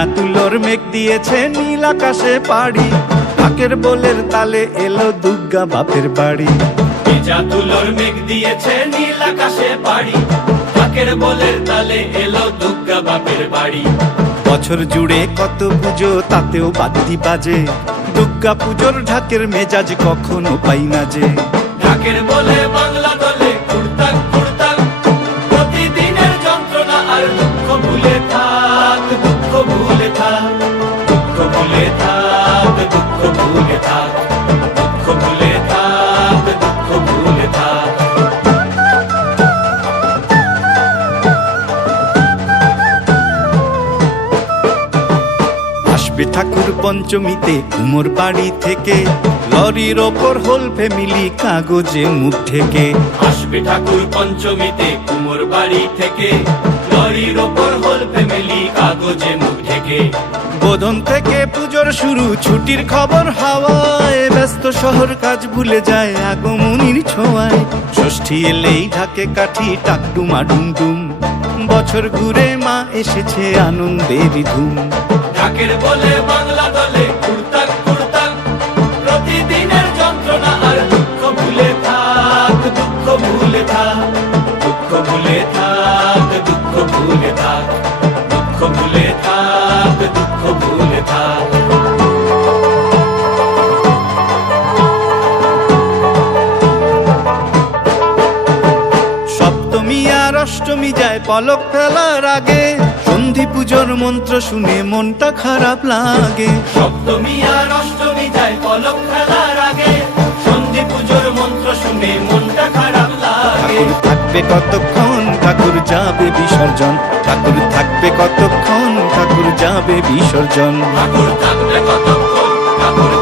ভেজা তুলোর মেঘ দিয়েছে নীল আকাশে পাড়ি, ঢাকের বোলের তালে এলো দুর্গা বাপের বাড়ি। ভেজা তুলোর মেঘ দিয়েছে নীল আকাশে পাড়ি, ঢাকের বোলের তালে এলো দুর্গা বাপের বাড়ি। বছর জুড়ে কত পুজো তাতেও বাদ্যি বাজে, দুর্গা পুজোর ঢাকের মেজাজ কখনো পাই না যে। ঢাকের বলে বাংলা দলে কুড়তাক কুড়তাক, প্রতিদিনের যন্ত্রণা আর দুঃখ ভুলে থাক, দুঃখ ভুলে থাক, দুঃখ ভুলে থাক, দুঃখ ভুলে থাক, দুঃখ ভুলে থাক, দুঃখ ভুলে থাক। আসবে ঠাকুর পঞ্চমীতে কুমোর বাড়ি থেকে, লরির ওপর হোল ফ্যামিলি কাগজে মুখ ঢেকে। আসবে ঠাকুর পঞ্চমীতে কুমোর বাড়ি থেকে, লরির ওপর হোল ফ্যামিলি কাগজে মুখ ঢেকে। বোধন থেকে পুজোর শুরু, ছুটির খবর হাওয়ায়, ব্যস্ত শহর কাজ ভুলে যায় আগমনীর ছোঁয়ায়। ষষ্ঠী এলেই ঢাকে কাঠি টাকডুমা ডুমডুম, বছর ঘুরে মা এসেছে আনন্দের ধুম। ঢাকের বলে বাংলা দলে কুড়তাক কুড়তাক, প্রতিদিনের যন্ত্রণা আর দুঃখ ভুলে থাক, দুঃখ ভুলে থাক, দুঃখ ভুলে থাক, দুঃখ ভুলে থাক, দুঃখ ভুলে থাক, দুঃখ ভুলে থাক। সপ্তমী আর অষ্টমী যায় পলক ফেলার আগে, সন্ধি পুজোর মন্ত্র শুনে মনটা খারাপ লাগে। সপ্তমী আর অষ্টমী যায় পলক ফেলার আগে, সন্ধি পুজোর মন্ত্র শুনে মনটা খারাপ লাগে। ঠাকুর থাকবে কতক্ষণ, ঠাকুর যাবে বিসর্জন, ঠাকুর থাকবে কতক্ষণ, ঠাকুর যাবে বিসর্জন। ঠাকুর থাকবে কতক্ষণ, ঠাকুর